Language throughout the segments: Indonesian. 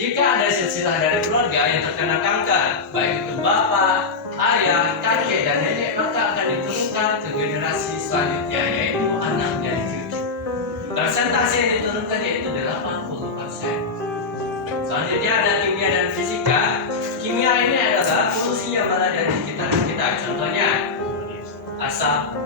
Jika ada silsilah dari keluarga yang terkena kanker, baik itu bapak, ayah, kakek, dan nenek, maka akan diturunkan ke generasi selanjutnya, yaitu anak dan cucu. Persentase yang diturunkan yaitu 80%. Selanjutnya ada kimia dan fisika. Kimia ini adalah polusi yang berada di sekitar kita. Contohnya asap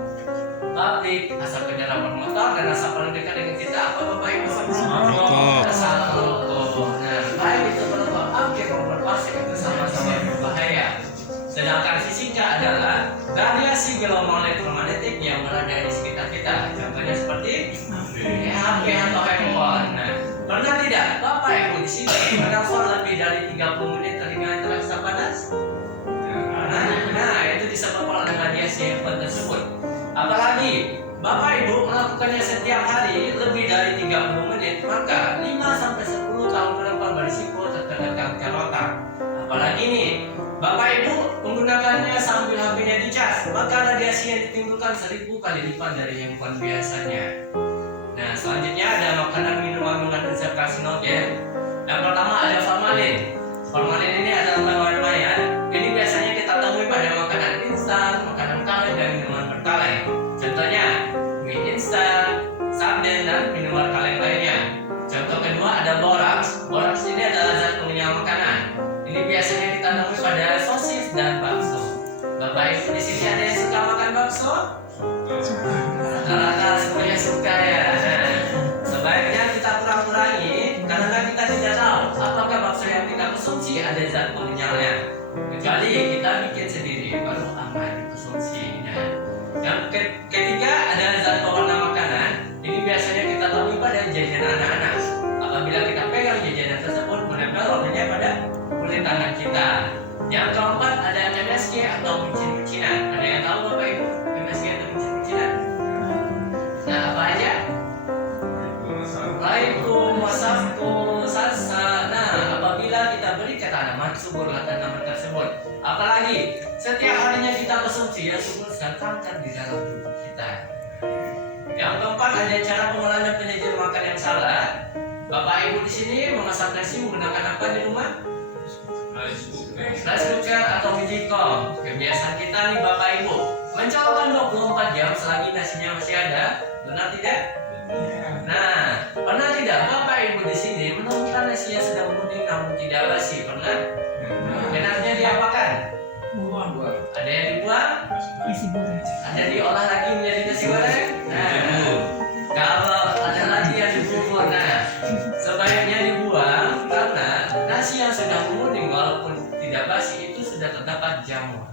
pabrik, asap kendaraan bermotor, dan asap paling dekat dengan kita apa Bapak Ibu? Rokok. Asap rokok. Nah, baik itu merokok hampir maupun plastik itu sama-sama berbahaya. Sedangkan fisika adalah radiasi gelombang elektromagnetik yang berada di sekitar kita. Contohnya seperti HP atau handphone. Nah, pernah tidak Bapak Ibu di sini menelpon lebih dari 30 menit dengan terasa panas? Nah, itu disebabkan oleh radiasi handphone tersebut. Apalagi Bapak Ibu melakukannya setiap hari lebih dari 30 menit, maka 5 sampai 10 tahun ke depan berisiko terkena kanker otak. Apalagi nih, Bapak Ibu menggunakannya sambil HP-nya dicas, maka radiasi yang ditimbulkan 1000 kali lipat dari handphone biasanya. Nah, selanjutnya ada makanan minuman mengandung zat karsinogen. Yang pertama ada formalin. Formalin ini adalah lumayan. Ini biasanya kita temui pada makanan instan, makanan kaleng, dan minuman berkaleng. Contohnya mie instan, sarden, dan minuman kaleng lainnya. Contoh kedua ada boraks. Boraks ini adalah zat pengenyal makanan. Ini biasanya kita temui pada sosis dan bakso. Bapak Ibu di sini ada yang suka makan bakso? Rata-rata semuanya suka ya. Sebaiknya kita kurang-kurangi karena kita tidak tahu apakah bakso yang kita konsumsi ada zat pengenyalnya. Kecuali kita bikin sendiri baru aman dikonsumsi. Yang ketiga ada zat pewarna makanan. Ini biasanya kita temui pada jajanan anak-anak. Apabila kita pegang jajanan tersebut menempel warnanya pada kulit tangan kita. Yang keempat ada MSG atau micin-micinan. Ada yang tahu Bapak Ibu MSG atau micin-micinan? Nah, apa aja? Waalaikumsalam sasa. Nah, apabila kita beri ke tanaman subur tanaman tersebut, apalagi setiap harinya kita konsumsi ya subur dan kanker di dalam tubuh kita. Yang keempat ada cara pengolahan dan penyajian makan yang salah. Bapak Ibu di sini memasak nasi menggunakan apa di rumah? Rice cooker atau magicom. Kebiasaan kita nih Bapak Ibu mencolokkan 24 jam selagi nasinya masih ada. Benar tidak? Nah, pernah tidak Bapak Ibu di sini menemukan nasi yang sedang menuding namun tidak basi? Pernah? Enaknya diapakan? Buang. Ada yang dibuang? Ada diolah lagi menjadi nasi goreng? Nah, kalau ada lagi yang dibubur, nah sebaiknya dibuang karena nasi yang sudah menuding walaupun tidak basi itu sudah terdapat jamur.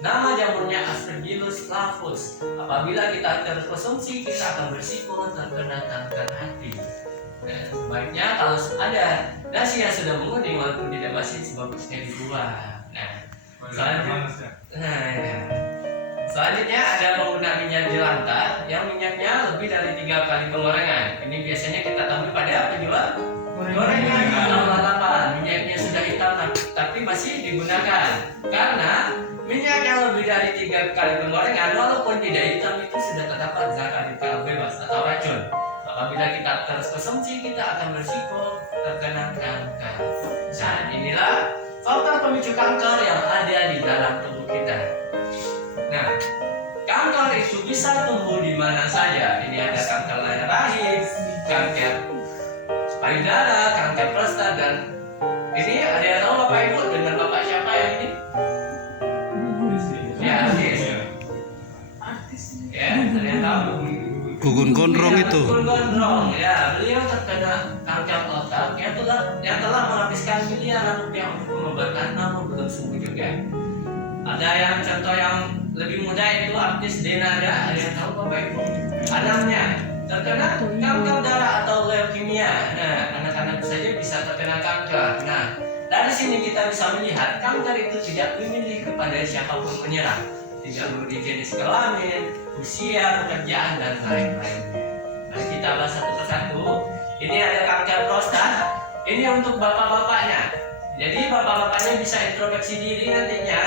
Nama jamurnya Aspergillus flavus. Apabila kita terus konsumsi, kita akan berisiko terkena kanker hati. Dan sebaiknya kalau ada nasi yang sudah menguning walaupun tidak basi, sebagusnya dibuang. Selanjutnya ada menggunakan minyak jelantah yang minyaknya lebih dari 3 kali penggorengan. Ini biasanya kita temui pada penjual gorengan atau lalapan. Minyaknya sudah hitam tapi masih digunakan karena minyak yang lebih dari 3 kali penggorengan walaupun tidak hitam itu sudah terdapat zat radikal bebas atau racun. Apabila kita terus konsumsi, kita akan berisiko terkena kanker. Dan inilah faktor pemicu kanker yang ada di dalam tubuh kita. Nah, kanker itu bisa tumbuh di mana saja. Ini ada kanker layar rahim, kanker payudara, kanker prostat, dan ini ada yang tahu Bapak Ibu dengan Bapak siapa yang ini? Ya, artis. Ya, ada yang tahu? Gugun Gondrong Ya, itu. Gugun Gondrong, ya, beliau terkena kanker otak yang telah menghabiskan miliaran rupiah untuk mengobatkan namun belum sembuh juga. Ada yang contoh yang lebih muda itu artis Denada, ada yang tahu Bapak Ibu? Anaknya terkena kanker darah atau leukemia. Nah, anak-anak saja bisa terkena kanker. Nah, dari sini kita bisa melihat kanker itu tidak memilih kepada siapapun penyerang, tidak memilih jenis kelamin, usia, pekerjaan, dan lain-lain. Nah, kita bahas satu persatu. Ini ada kanker prostat. Ini untuk bapak-bapaknya. Jadi bapak-bapaknya bisa introspeksi diri nantinya,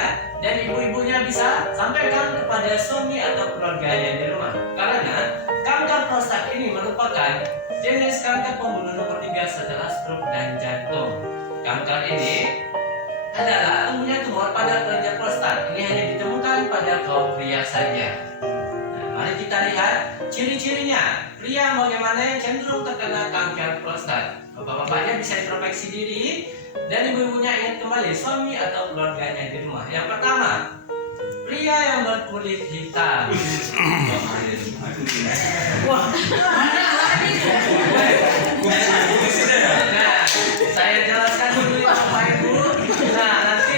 dan ibu-ibunya bisa sampaikan kepada suami atau keluarganya di rumah. Karena kanker prostat ini merupakan jenis kanker pembunuh nomor 3 setelah stroke dan jantung. Kanker ini adalah tumbuhnya tumor pada kelenjar prostat. Ini hanya ditemukan pada kaum pria saja. Nah, mari kita lihat ciri-cirinya. Pria bagaimana yang cenderung terkena kanker prostat. Bapak-bapaknya bisa introspeksi diri dan ibu-ibunya ingin kembali suami atau keluarganya di rumah. Yang pertama, pria yang berkulit hitam. Wah, mana lagi? Nah, saya jelaskan dulu ya Bapak Ibu. Nah, nanti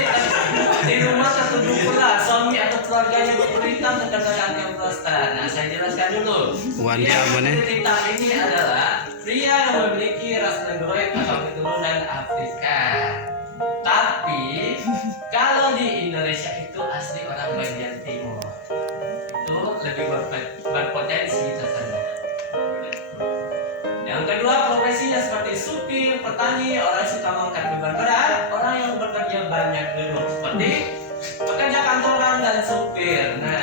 di rumah tertuduh pula suami atau keluarganya berkulit hitam terkena kanker prostat. Nah, saya jelaskan dulu. Wandi Pria apa nih? berkulit hitam ini adalah pria yang memiliki ras negroid atau keturunan Afrika. Tapi kalau di Indonesia itu asli orang bagian timur. Itu lebih berpotensi terkena. Yang kedua, profesinya seperti supir, petani, orang suka mengangkat beban berat, orang yang bekerja banyak duduk seperti pekerja kantoran dan supir. Nah,